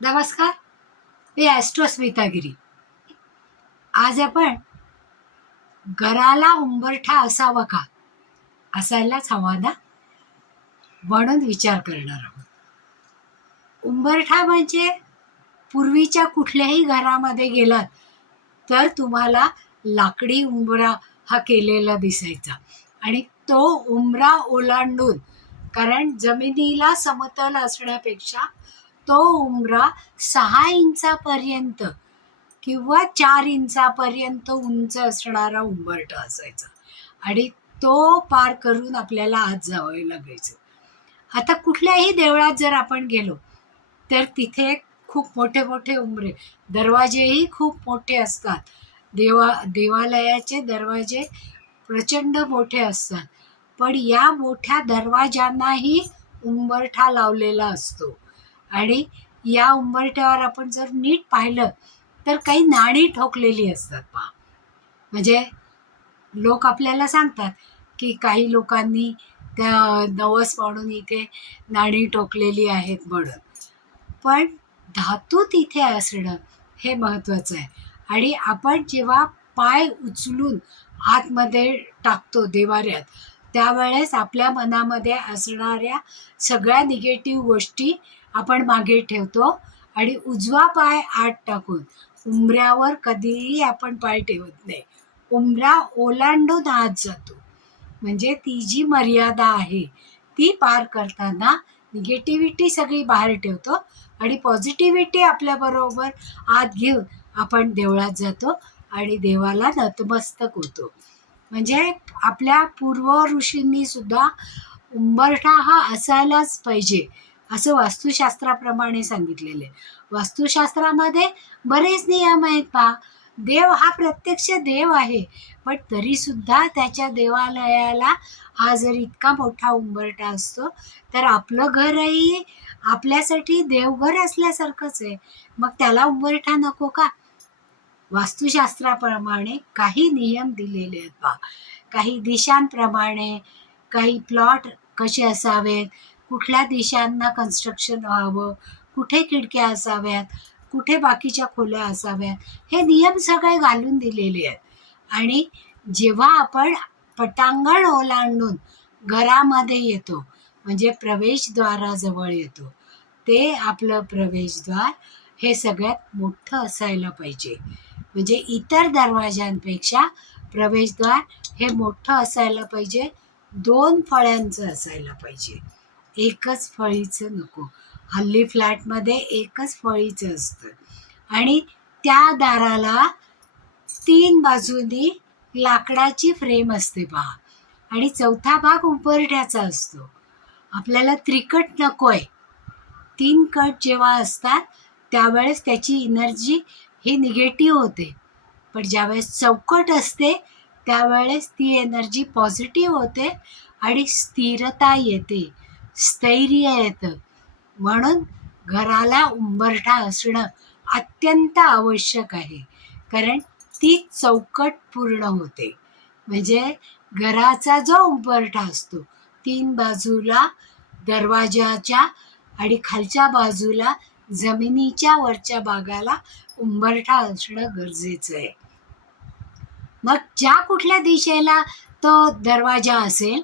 नमस्कार मी ॲस्ट्रो स्मितागिरी. आज आपण घराला उंबरठा असावा का? असायलाच हवा ना म्हणून विचार करणार आहोत. उंबरठा म्हणजे पूर्वीच्या कुठल्याही घरामध्ये गेलात तर तुम्हाला लाकडी उंबरा हा केलेला दिसायचा. आणि तो उंबरा ओलांडून कारण जमिनीला समतल असण्यापेक्षा तो उंबरा सहा इंचापर्यंत किंवा चार इंचापर्यंत उंच असणारा उंबरठा असायचा. आणि तो पार करून आपल्याला आत जावं लागायचं. आता कुठल्याही देवळात जर आपण गेलो तर तिथे खूप मोठे मोठे उंबरे दरवाजेही खूप मोठे असतात. देवा देवालयाचे दरवाजे प्रचंड मोठे असतात. पण या मोठ्या दरवाजांनाही उंबरठा लावलेला असतो. आणि या उंबरठ्यावर आपण जर नीट पाहिलं तर काही नाणी ठोकलेली असतात पहा. म्हणजे लोक आपल्याला सांगतात की काही लोकांनी त्या नवस म्हणून इथे नाणी टोकलेली आहेत म्हणून. पण धातू तिथे असणं हे महत्त्वाचं आहे. आणि आपण जेव्हा पाय उचलून आतमध्ये टाकतो देवाऱ्यात त्यावेळेस आपल्या मनामध्ये असणाऱ्या सगळ्या निगेटिव्ह गोष्टी आपण मागे ठेवतो आणि उजवा पाय आत टाकून उंबऱ्यावर कधीही आपण पाय ठेवत नाही. उंबरा ओलांडून आत जातो. म्हणजे ती जी मर्यादा आहे ती पार करताना निगेटिव्हिटी सगळी बाहेर ठेवतो आणि पॉझिटिव्हिटी आपल्याबरोबर आत घेऊन आपण देवळात जातो आणि देवाला नतमस्तक होतो. म्हणजे आपल्या पूर्व ऋषींनी सुद्धा उंबरठा हा असायलाच पाहिजे. असं वास्तुशास्त्राप्रमाणे सांगितलेले. वास्तुशास्त्रामध्ये बरेच नियम आहेत पहा. देव हा प्रत्यक्ष देव आहे. पण तरीसुद्धा त्याच्या देवालयाला हा जर इतका मोठा उंबरठा असतो तर आपलं घरही आपल्यासाठी देवघर असल्यासारखंच आहे. मग त्याला उंबरठा नको का? वास्तुशास्त्राप्रमाणे काही नियम दिलेले आहेत बा काही दिशांप्रमाणे काही प्लॉट कसे असावेत? कुठल्या दिशांना कन्स्ट्रक्शन व्हावं? कुठे खिडक्या असाव्यात? कुठे बाकीच्या खोल्या असाव्यात? हे नियम सगळे घालून दिलेले आहेत. आणि जेव्हा आपण पटांगण ओलांडून घरामध्ये येतो म्हणजे प्रवेशद्वाराजवळ येतो ते आपलं प्रवेशद्वार हे सगळ्यात मोठं असायला पाहिजे. म्हणजे इतर दरवाजांपेक्षा प्रवेशद्वार हे मोठं असायला पाहिजे. दोन फळ्यांचं असायला पाहिजे. एकच फळीचं नको. हल्ली फ्लॅटमध्ये एकच फळीचं असतं. आणि त्या दाराला तीन बाजूनी लाकडाची फ्रेम असते पहा. आणि चौथा भाग उंबरठ्याचा असतो. आपल्याला त्रिकट नको आहे तीन कट जेव्हा असतात त्यावेळेस त्याची एनर्जी ही निगेटिव्ह होते. पण ज्यावेळेस चौकट असते त्यावेळेस ती एनर्जी पॉझिटिव्ह होते आणि स्थिरता येते. स्थैर्य येतं. म्हणून घराला उंबरठा असणं अत्यंत आवश्यक आहे. कारण ती चौकट पूर्ण होते. म्हणजे घराचा जो उंबरठा असतो तीन बाजूला दरवाजाच्या आणि खालच्या बाजूला जमिनीच्या वरच्या भागाला उंबरठा असणं गरजेचं आहे. मग ज्या कुठल्या दिशेला तो दरवाजा असेल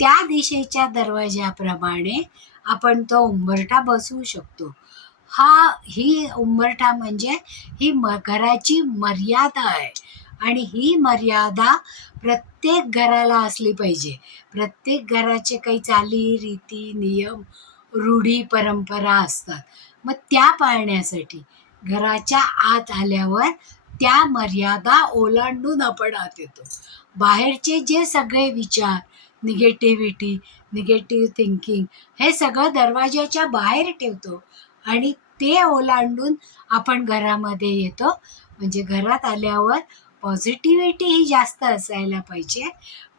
त्या दिशेच्या दरवाज्याप्रमाणे आपण तो उंबरठा बसवू शकतो. हा ही उंबरठा म्हणजे ही म घराची मर्यादा आहे. आणि ही मर्यादा प्रत्येक घराला असली पाहिजे. प्रत्येक घराचे काही चाली रीती नियम रूढी परंपरा असतात. मग त्या पाळण्यासाठी घराच्या आत आल्यावर त्या मर्यादा ओलांडून आपण आत येतो. बाहेरचे जे सगळे विचार निगेटिव्हिटी निगेटिव्ह थिंकिंग हे सगळं दरवाजाच्या बाहेर ठेवतो. आणि ते ओलांडून आपण घरामध्ये येतो. म्हणजे घरात आल्यावर पॉझिटिव्हिटी ही जास्त असायला पाहिजे.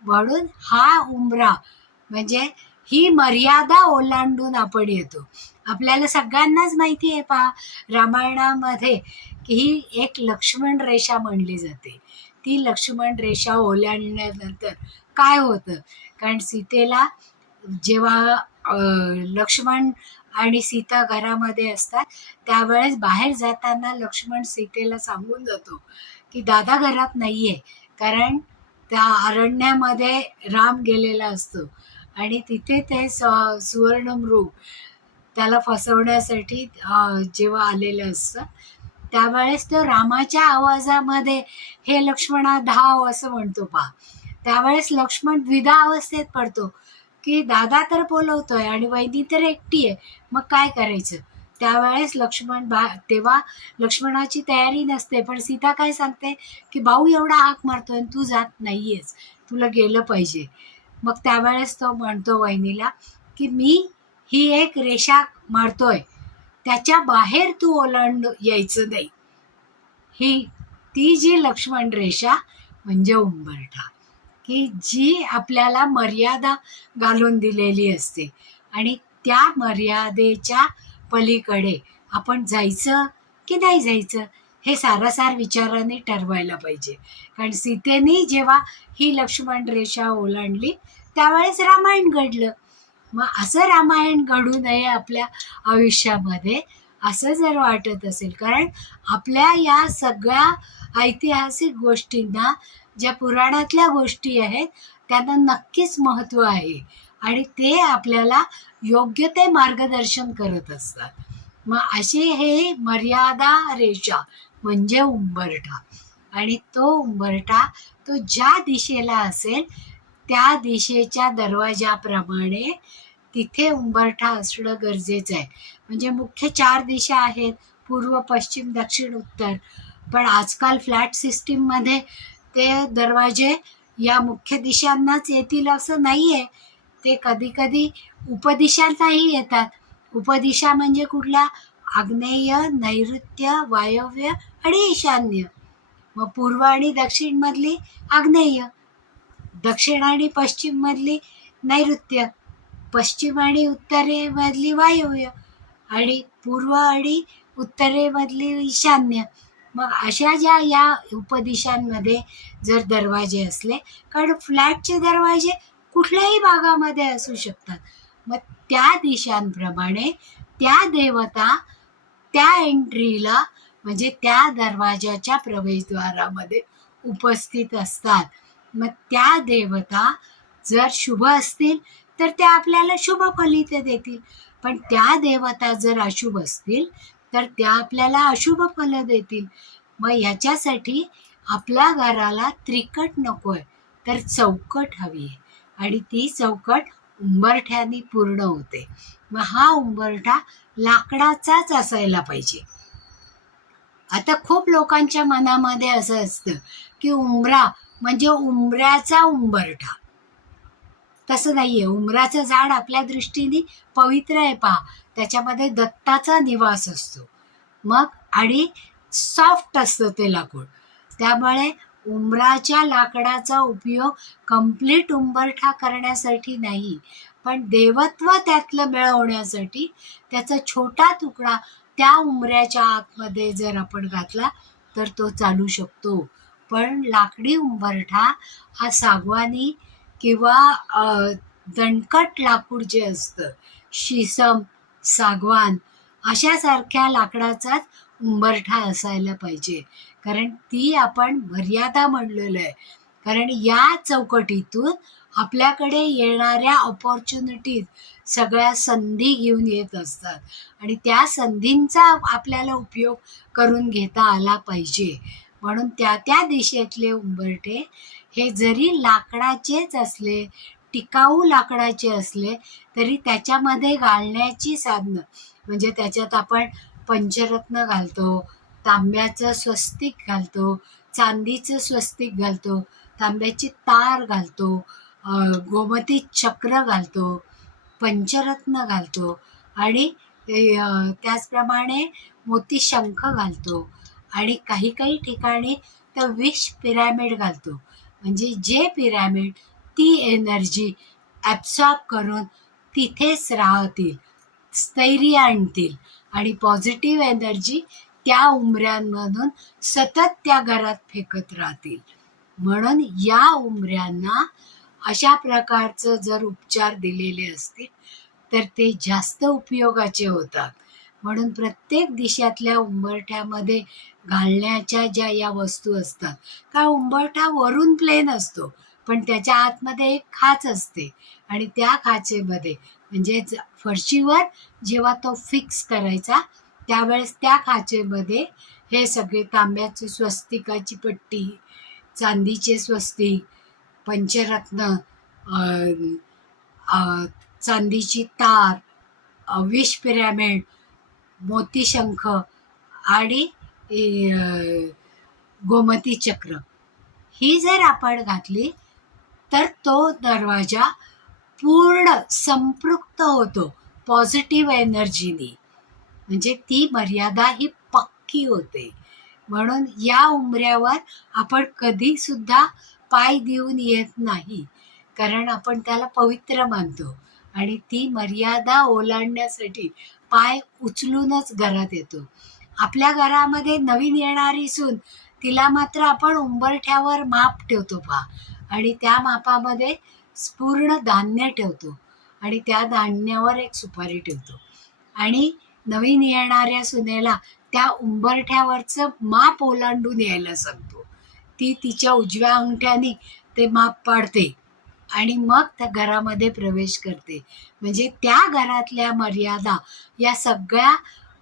म्हणून हा उंबरा म्हणजे ही मर्यादा ओलांडून आपण येतो. आपल्याला सगळ्यांनाच माहिती आहे पहा रामायणामध्ये की ही एक लक्ष्मण रेषा म्हणली जाते. ती लक्ष्मण रेषा ओलांडल्यानंतर काय होतं? कारण सीतेला जेव्हा लक्ष्मण आणि सीता घरामध्ये असतात त्यावेळेस बाहेर जाताना लक्ष्मण सीतेला सांगून जातो की दादा घरात नाहीये. कारण त्या अरण्यामध्ये राम गेलेला असतो आणि तिथे ते स सुवर्णमृग त्याला फसवण्यासाठी जेव्हा आलेलं असतं त्यावेळेस तो रामाच्या आवाजामध्ये हे लक्ष्मणा धाव असं म्हणतो पहा त्यावेळेस लक्ष्मण द्विधा अवस्थेत पडतो. की दादा तर बोलवतोय आणि वैदी तर एकटी आहे. मग काय करायचं? त्यावेळेस लक्ष्मण बा तेव्हा लक्ष्मणाची तयारी नसते. पण सीता काय सांगते? की भाऊ एवढा हाक मारतोय आणि तू जात नाहीयेस. तुला गेलं पाहिजे. मग त्यावेळेस तो म्हणतो वहिनीला की मी ही एक रेषा मारतोय. त्याच्या बाहेर तू ओलांड यायचं नाही. ही ती जी लक्ष्मण रेषा म्हणजे उंबरठा की जी आपल्याला मर्यादा घालून दिलेली असते आणि त्या मर्यादेच्या पलीकडे आपण जायचं की नाही जायचं हे सारासार विचाराने ठरवायला पाहिजे. कारण सीतेने जेव्हा ही लक्ष्मण रेषा ओलांडली त्यावेळेस रामायण घडलं. मग असं रामायण घडू नये आपल्या आयुष्यामध्ये असं जर वाटत असेल. कारण आपल्या या सगळ्या ऐतिहासिक गोष्टींना ज्या पुराणातल्या गोष्टी आहेत त्यांना नक्कीच महत्त्व आहे. आणि ते आपल्याला योग्य ते मार्गदर्शन करत असतात. मग अशी हे मर्यादा रेषा म्हणजे उंबरठा. आणि तो उंबरठा तो ज्या दिशेला असेल त्या दिशेच्या दरवाजाप्रमाणे तिथे उंबरठा असणं गरजेचं आहे. म्हणजे मुख्य चार दिशा आहेत पूर्व पश्चिम दक्षिण उत्तर. पण आजकाल फ्लॅट सिस्टीममध्ये ते दरवाजे या मुख्य दिशांनाच येतील असं नाही आहे ते कधी कधी उपदिशांनाही येतात. उपदिशा म्हणजे कुठल्या आग्नेय नैऋत्य वायव्य आणि ईशान्य. मग पूर्व आणि दक्षिणमधली आग्नेय. दक्षिण आणि पश्चिममधली नैऋत्य. पश्चिम आणि उत्तरेमधली वायव्य आणि पूर्व आणि उत्तरेमधली ईशान्य. मग अशा ज्या या उपदिशांमध्ये जर दरवाजे असले कारण फ्लॅटचे दरवाजे कुठल्याही भागामध्ये असू शकतात. मग त्या दिशांप्रमाणे त्या देवता त्या एंट्रीला म्हणजे त्या दरवाजाच्या प्रवेशद्वारामध्ये उपस्थित असतात. मग त्या देवता जर शुभ असतील तर त्या आपल्याला शुभ फलित देतील. पण त्या देवता जर अशुभ असतील तर त्या आपल्याला अशुभ फल देतील. मग याच्यासाठी आपल्या घराला त्रिकट नको आहे तर चौकट हवी आहे. आणि ती चौकट उंबरठ्याने पूर्ण होते. मग हा उंबरठा लाकडाचाच असायला पाहिजे. आता खूप लोकांच्या मनामध्ये असं असतं की उंबरा म्हणजे उंबऱ्याचा उंबरठा. तसं नाहीये. उमराचं झाड आपल्या दृष्टीने पवित्र आहे पहा. त्याच्यामध्ये दत्ताचा निवास असतो. मग आणि सॉफ्ट असतं ते लाकूड. त्यामुळे उंबराच्या लाकडाचा उपयोग कंप्लीट उंबरठा करण्यासाठी नाही. पण देवत्व त्यातलं मिळवण्यासाठी त्याचा छोटा तुकडा त्या उंबऱ्याच्या आतमध्ये जर आपण घातला तर तो चालू शकतो. पण लाकडी उंबरठा हा सागवानी किंवा दणकट लाकूड जे असतं शिसम सागवान अशासारख्या लाकडाचाच उंबरठा असायला पाहिजे. कारण ती आपण मर्यादा म्हणलेलं आहे. कारण या चौकटीतून आपल्याकडे येणाऱ्या ऑपॉर्च्युनिटीज सगळ्या संधी घेऊन येत असतात. आणि त्या संधींचा आपल्याला उपयोग करून घेता आला पाहिजे. म्हणून त्या त्या दिशेतले उंबरठे हे जरी लाकडाचेच असले टिकाऊ लाकडाचे असले तरी त्याच्यामध्ये घालण्याची साधनं. म्हणजे त्याच्यात आपण पंचरत्न घालतो तांब्याचं स्वस्तिक घालतो चांदीचं स्वस्तिक घालतो तांब्याची तार घालतो गोमती चक्र घालतो पंचरत्न घालतो आणि त्याचप्रमाणे मोती शंख घालतो आणि काही काही ठिकाणी तर विष पिरॅमिड घालतो. म्हणजे जे पिरॅमिड ती एनर्जी ॲब्सॉर्ब करून तिथेच राहतील स्थैर्य आणतील आणि पॉझिटिव्ह एनर्जी त्या उमऱ्यांमधून सतत त्या घरात फेकत राहतील. म्हणून या उमऱ्यांना अशा प्रकारचं जर उपचार दिलेले असतील तर ते जास्त उपयोगाचे होतात. म्हणून प्रत्येक दिशातल्या उंबरठ्यामध्ये घालण्याच्या ज्या या वस्तू असतात का उंबरठा वरून प्लेन असतो पण त्याच्या आतमध्ये एक खाच असते. आणि त्या खाचेमध्ये म्हणजेच फरशीवर जेव्हा तो फिक्स करायचा त्यावेळेस त्या खाचेमध्ये हे सगळे तांब्याची स्वस्तिकाची पट्टी चांदीचे स्वस्तिक पंचरत्न चांदीची तार विष पिरॅमिड मोतीशंख आणि गोमती चक्र. ही जर आपण घातली तर तो दरवाजा पूर्ण संपृक्त होतो पॉझिटिव्ह एनर्जीनी म्हणजे ती मर्यादा ही पक्की होते. म्हणून या उंबऱ्यावर आपण कधीसुद्धा पाय देऊन येत नाही. कारण आपण त्याला पवित्र मानतो. आणि ती मर्यादा ओलांडण्यासाठी पाय उचलूनच घरात येतो. आपल्या घरामध्ये नवीन येणारी सून तिला मात्र आपण उंबरठ्यावर माप ठेवतो पहा. आणि त्या मापामध्ये पूर्ण धान्य ठेवतो. आणि त्या धान्यावर एक सुपारी ठेवतो. आणि नवीन येणाऱ्या सुनेला त्या उंबरठ्यावरचं माप ओलांडून यायला सांगतो. ती तिच्या उजव्या अंगठ्याने ते माप पाडते. आणि मग त्या घरामध्ये प्रवेश करते. म्हणजे त्या घरातल्या मर्यादा या सगळ्या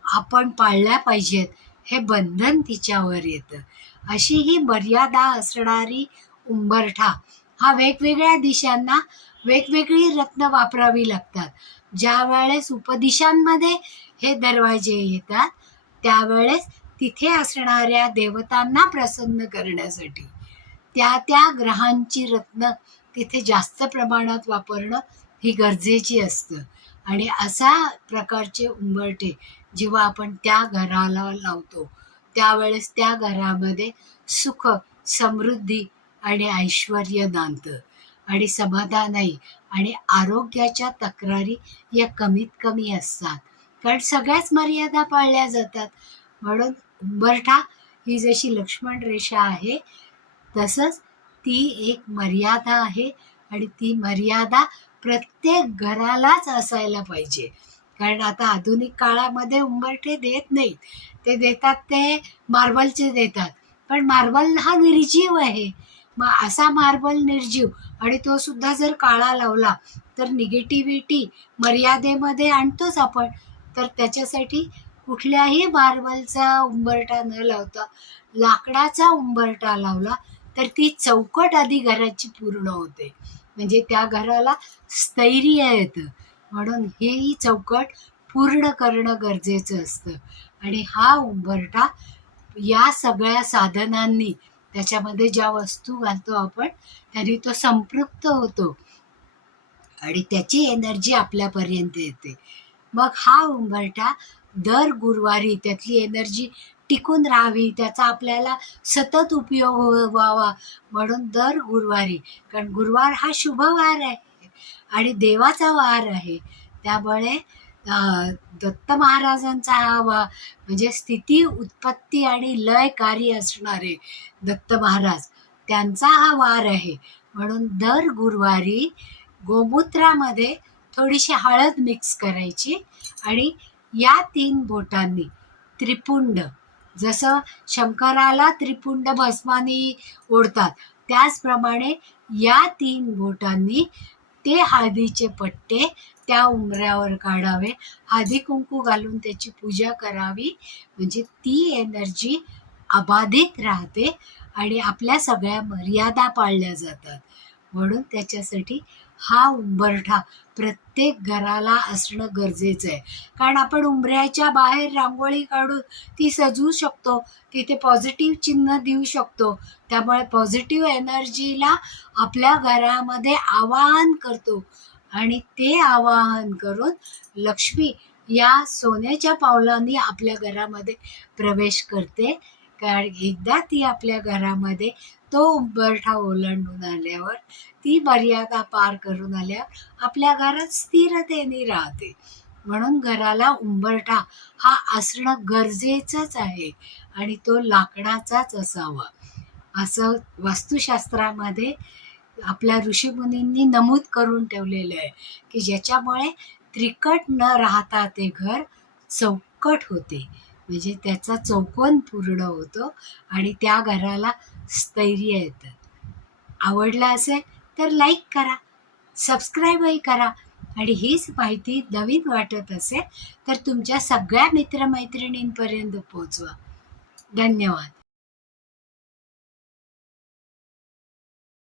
आपण पाळल्या पाहिजेत. हे बंधन तिच्यावर येतं. अशी ही मर्यादा असणारी उंबरठा हा वेगवेगळ्या दिशांना वेगवेगळी रत्न वापरावी लागतात. ज्या वेळेस उपदिशांमध्ये हे दरवाजे येतात त्यावेळेस तिथे असणाऱ्या देवतांना प्रसन्न करण्यासाठी. त्या त्या ग्रहांची रत्न तिथे जास्त प्रमाणात वापरणं ही गरजेची असतं. आणि असा प्रकारचे उंबरठे जेव्हा आपण त्या घराला लावतो त्यावेळेस त्या घरामध्ये सुख समृद्धी आणि ऐश्वर नांदतं. आणि समाधानही आणि आरोग्याच्या तक्रारी या कमीत कमी असतात. कारण सगळ्याच मर्यादा पाळल्या जातात. म्हणून उंबरठा ही जशी लक्ष्मण रेषा आहे तसंच ती एक मर्यादा आहे आणि ती मर्यादा प्रत्येक घरालाच असायला पाहिजे. कारण आता आधुनिक काळामध्ये उंबरठे देत नाहीत. ते देतात ते मार्बलचे देतात. पण मार्बल हा निर्जीव आहे. मग असा मार्बल निर्जीव आणि तो सुद्धा जर काळा लावला तर निगेटिव्हिटी मर्यादेमध्ये आणतोच आपण. तर त्याच्यासाठी कुठल्याही मार्बलचा उंबरठा न लावता लाकडाचा उंबरठा लावला तर ती चौकट आधी घराची पूर्ण होते. म्हणजे त्या घराला स्थैर्य येतं. म्हणून ही चौकट पूर्ण करणं गरजेचं असतं. आणि हा उंबरठा या सगळ्या साधनांनी त्याच्यामध्ये ज्या वस्तू घालतो आपण त्यांनी तो संपृक्त होतो. आणि त्याची एनर्जी आपल्यापर्यंत येते. मग हा उंबरठा दर गुरुवारी त्यातली एनर्जी टिकून राहावी त्याचा आपल्याला सतत उपयोग व्हावा. म्हणून दर गुरुवारी कारण गुरुवार हा शुभ वार आहे आणि देवाचा वार आहे. त्यामुळे दत्त महाराजांचा हा वा म्हणजे स्थिती उत्पत्ती आणि लयकारी असणारे दत्त महाराज त्यांचा हा वार आहे. म्हणून दर गुरुवारी गोमूत्रामध्ये थोडीशी हळद मिक्स करायची आणि या तीन बोटांनी त्रिपुंड जसं शंकराला त्रिपुंड भस्मानी ओढतात त्याचप्रमाणे या तीन बोटांनी ते हळदीचे पट्टे त्या उमऱ्यावर काढावे. हळदी कुंकू घालून त्याची पूजा करावी. म्हणजे ती एनर्जी अबाधित राहते आणि आपल्या सगळ्या मर्यादा पाळल्या जातात. म्हणून त्याच्यासाठी हा उंबरठा प्रत्येक घराला असणं गरजेचं आहे. कारण आपण उंबऱ्याच्या बाहेर रांगोळी काढून ती सजवू शकतो तिथे पॉझिटिव्ह चिन्ह देऊ शकतो. त्यामुळे पॉझिटिव्ह एनर्जीला आपल्या घरामध्ये आवाहन करतो. आणि ते आवाहन करून लक्ष्मी या सोन्याच्या पावलांनी आपल्या घरामध्ये प्रवेश करते. कारण एकदा ती आपल्या घरामध्ये तो उंबरठा ओलांडून आल्यावर ती मर्यादा पार करून आल्यावर आपल्या घरात स्थिरतेने राहते. म्हणून घराला उंबरठा हा असणं गरजेचंच आहे आणि तो लाकडाचाच असावा. असं वास्तुशास्त्रामध्ये आपल्या ऋषीमुनींनी नमूद करून ठेवलेलं आहे की ज्याच्यामुळे त्रिकट न राहता ते घर चौकट होते. म्हणजे त्याचा चौकोन पूर्ण होतो आणि त्या घराला स्थैर्य येतं. आवडलं असेल तर लाईक करा सबस्क्राईबही करा आणि हीच माहिती नवीन वाटत असेल तर तुमच्या सगळ्या मित्रमैत्रिणींपर्यंत पोचवा धन्यवाद.